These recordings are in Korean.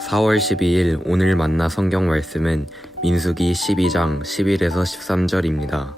4월 12일 오늘 만나 성경 말씀은 민수기 12장 11에서 13절입니다.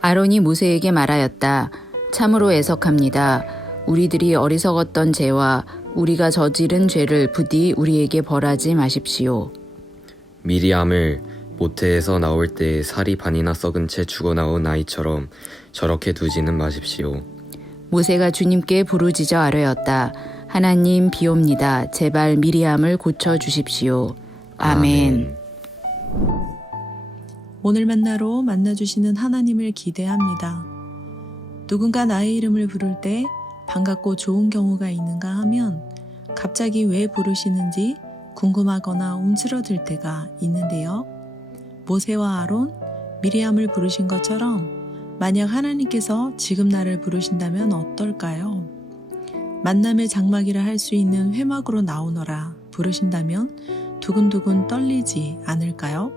아론이 모세에게 말하였다. 참으로 애석합니다. 우리들이 어리석었던 죄와 우리가 저지른 죄를 부디 우리에게 벌하지 마십시오. 미리암을 모태에서 나올 때 살이 반이나 썩은 채 죽어나온 아이처럼 저렇게 두지는 마십시오. 모세가 주님께 부르짖어 아뢰었다. 하나님 비옵니다. 제발 미리암을 고쳐주십시오. 아멘. 오늘 만나로 만나주시는 하나님을 기대합니다. 누군가 나의 이름을 부를 때 반갑고 좋은 경우가 있는가 하면 갑자기 왜 부르시는지 궁금하거나 움츠러들 때가 있는데요. 모세와 아론, 미리암을 부르신 것처럼 만약 하나님께서 지금 나를 부르신다면 어떨까요? 만남의 장막이라 할 수 있는 회막으로 나오너라 부르신다면 두근두근 떨리지 않을까요?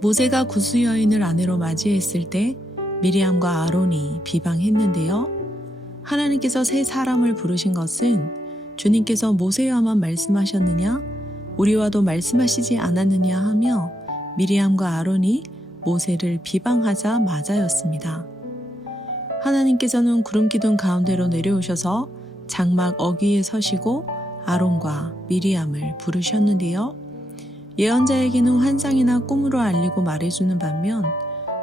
모세가 구스 여인을 아내로 맞이했을 때 미리암과 아론이 비방했는데요. 하나님께서 새 사람을 부르신 것은 주님께서 모세와만 말씀하셨느냐? 우리와도 말씀하시지 않았느냐 하며 미리암과 아론이 모세를 비방하자 마자였습니다. 하나님께서는 구름 기둥 가운데로 내려오셔서 장막 어귀에 서시고 아론과 미리암을 부르셨는데요. 예언자에게는 환상이나 꿈으로 알리고 말해주는 반면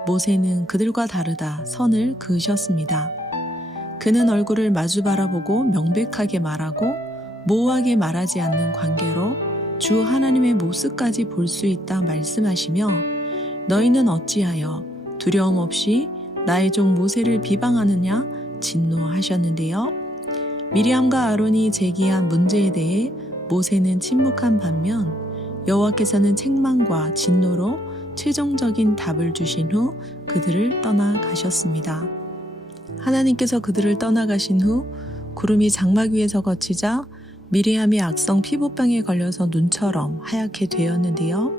모세는 그들과 다르다 선을 그으셨습니다. 그는 얼굴을 마주 바라보고 명백하게 말하고 모호하게 말하지 않는 관계로 주 하나님의 모습까지 볼 수 있다 말씀하시며 너희는 어찌하여 두려움 없이 나의 종 모세를 비방하느냐 진노하셨는데요. 미리암과 아론이 제기한 문제에 대해 모세는 침묵한 반면 여호와께서는 책망과 진노로 최종적인 답을 주신 후 그들을 떠나가셨습니다. 하나님께서 그들을 떠나가신 후 구름이 장막 위에서 거치자 미리암이 악성 피부병에 걸려서 눈처럼 하얗게 되었는데요.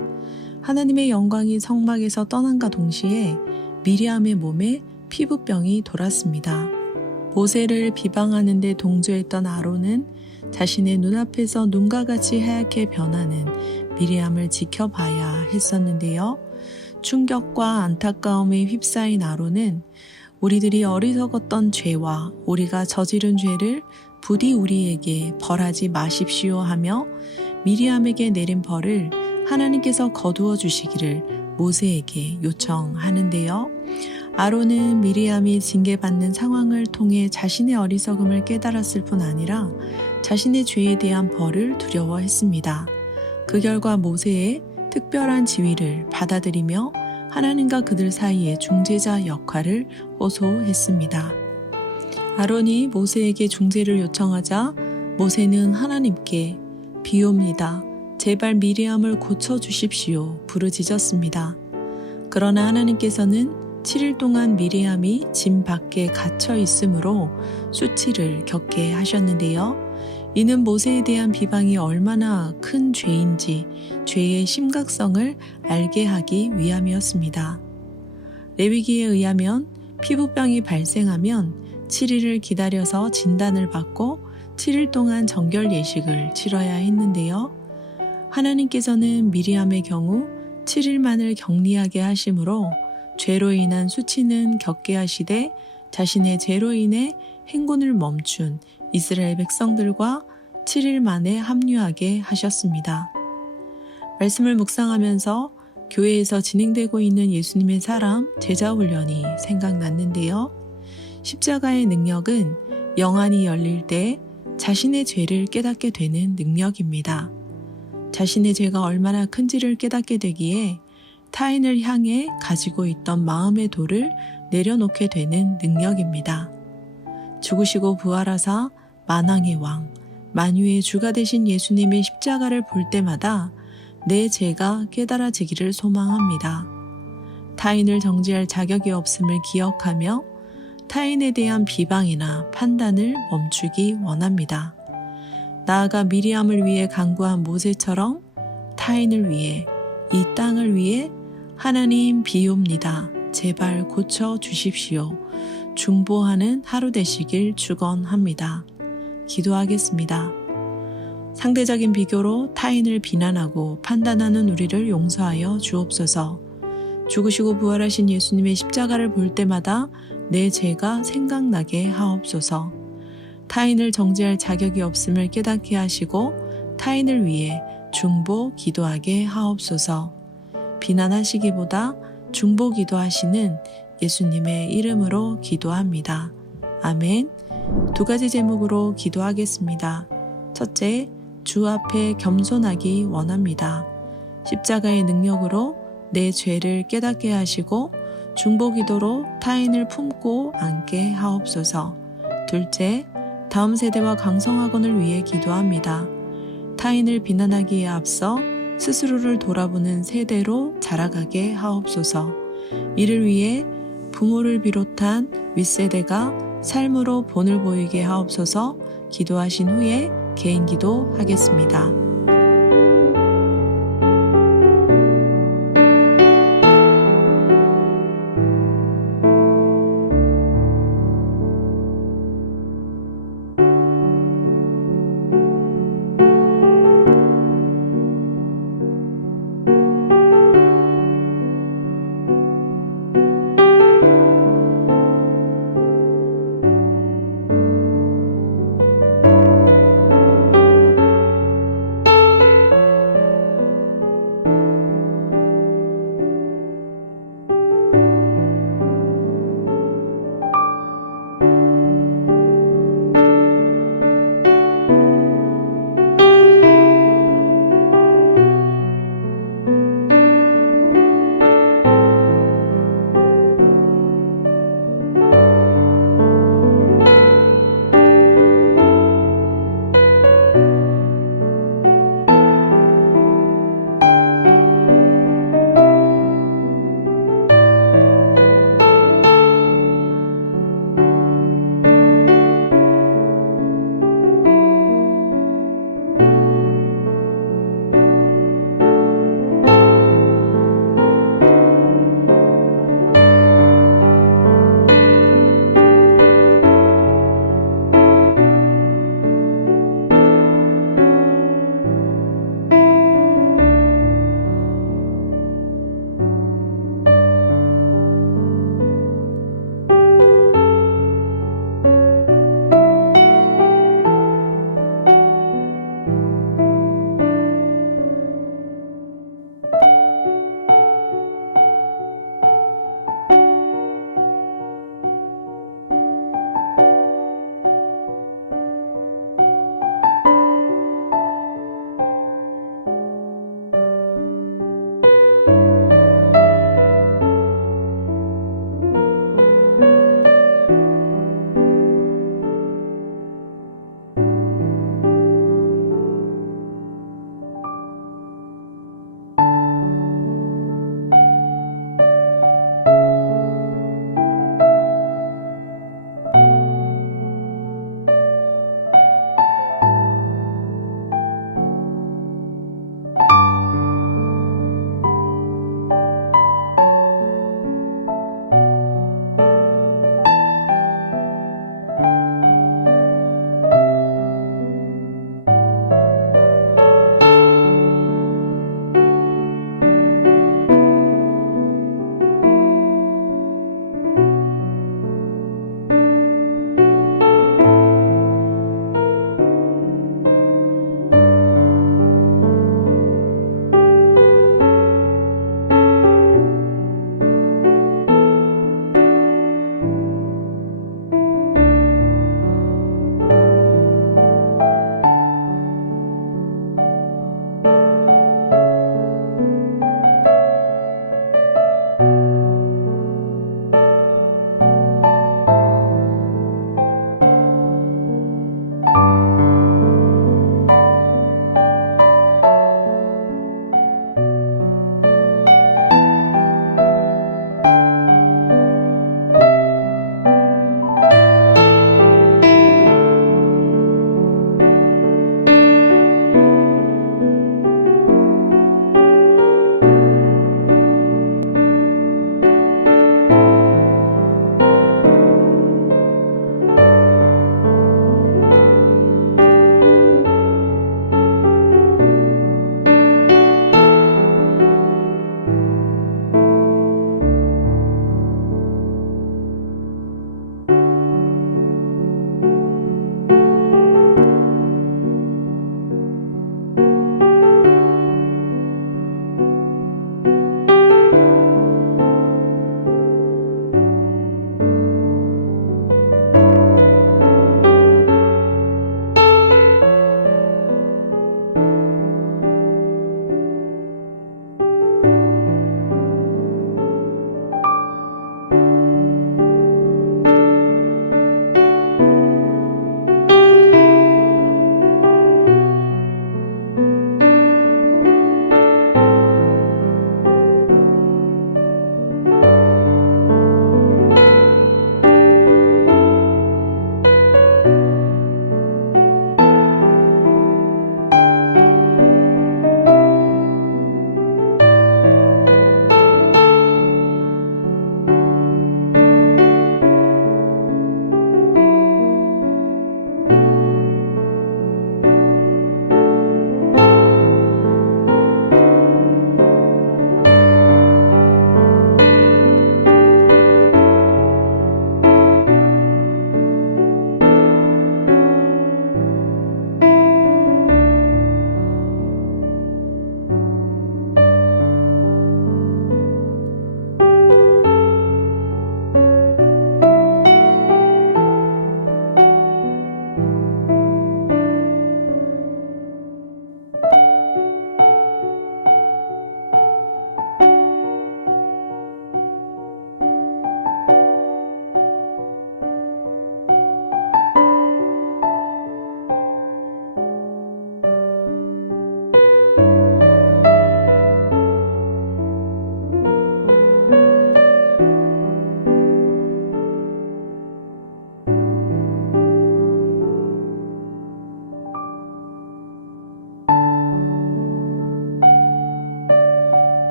하나님의 영광이 성막에서 떠난과 동시에 미리암의 몸에 피부병이 돌았습니다. 모세를 비방하는 데 동조했던 아론은 자신의 눈앞에서 눈과 같이 하얗게 변하는 미리암을 지켜봐야 했었는데요. 충격과 안타까움에 휩싸인 아론은 우리들이 어리석었던 죄와 우리가 저지른 죄를 부디 우리에게 벌하지 마십시오 하며 미리암에게 내린 벌을 하나님께서 거두어 주시기를 모세에게 요청하는데요. 아론은 미리암이 징계받는 상황을 통해 자신의 어리석음을 깨달았을 뿐 아니라 자신의 죄에 대한 벌을 두려워했습니다. 그 결과 모세의 특별한 지위를 받아들이며 하나님과 그들 사이의 중재자 역할을 호소했습니다. 아론이 모세에게 중재를 요청하자 모세는 하나님께 비옵니다. 제발 미리암을 고쳐주십시오. 부르짖었습니다. 그러나 하나님께서는 7일 동안 미리암이 짐 밖에 갇혀 있으므로 수치를 겪게 하셨는데요. 이는 모세에 대한 비방이 얼마나 큰 죄인지 죄의 심각성을 알게 하기 위함이었습니다. 레위기에 의하면 피부병이 발생하면 7일을 기다려서 진단을 받고 7일 동안 정결 예식을 치러야 했는데요. 하나님께서는 미리암의 경우 7일만을 격리하게 하심으로 죄로 인한 수치는 겪게 하시되 자신의 죄로 인해 행군을 멈춘 이스라엘 백성들과 7일 만에 합류하게 하셨습니다. 말씀을 묵상하면서 교회에서 진행되고 있는 예수님의 사람 제자 훈련이 생각났는데요. 십자가의 능력은 영안이 열릴 때 자신의 죄를 깨닫게 되는 능력입니다. 자신의 죄가 얼마나 큰지를 깨닫게 되기에 타인을 향해 가지고 있던 마음의 돌을 내려놓게 되는 능력입니다. 죽으시고 부활하사 만왕의 왕, 만유의 주가 되신 예수님의 십자가를 볼 때마다 내 죄가 깨달아지기를 소망합니다. 타인을 정죄할 자격이 없음을 기억하며 타인에 대한 비방이나 판단을 멈추기 원합니다. 나아가 미리암을 위해 간구한 모세처럼 타인을 위해 이 땅을 위해 하나님 비옵니다. 제발 고쳐 주십시오. 중보하는 하루 되시길 축원합니다. 기도하겠습니다. 상대적인 비교로 타인을 비난하고 판단하는 우리를 용서하여 주옵소서. 죽으시고 부활하신 예수님의 십자가를 볼 때마다 내 죄가 생각나게 하옵소서. 타인을 정죄할 자격이 없음을 깨닫게 하시고 타인을 위해 중보 기도하게 하옵소서. 비난하시기보다 중보 기도하시는 예수님의 이름으로 기도합니다. 아멘. 2가지 제목으로 기도하겠습니다. 첫째, 주 앞에 겸손하기 원합니다. 십자가의 능력으로 내 죄를 깨닫게 하시고 중보 기도로 타인을 품고 안게 하옵소서. 둘째, 다음 세대와 강성학원을 위해 기도합니다. 타인을 비난하기에 앞서 스스로를 돌아보는 세대로 자라가게 하옵소서. 이를 위해 부모를 비롯한 윗세대가 삶으로 본을 보이게 하옵소서. 기도하신 후에 개인 기도 하겠습니다.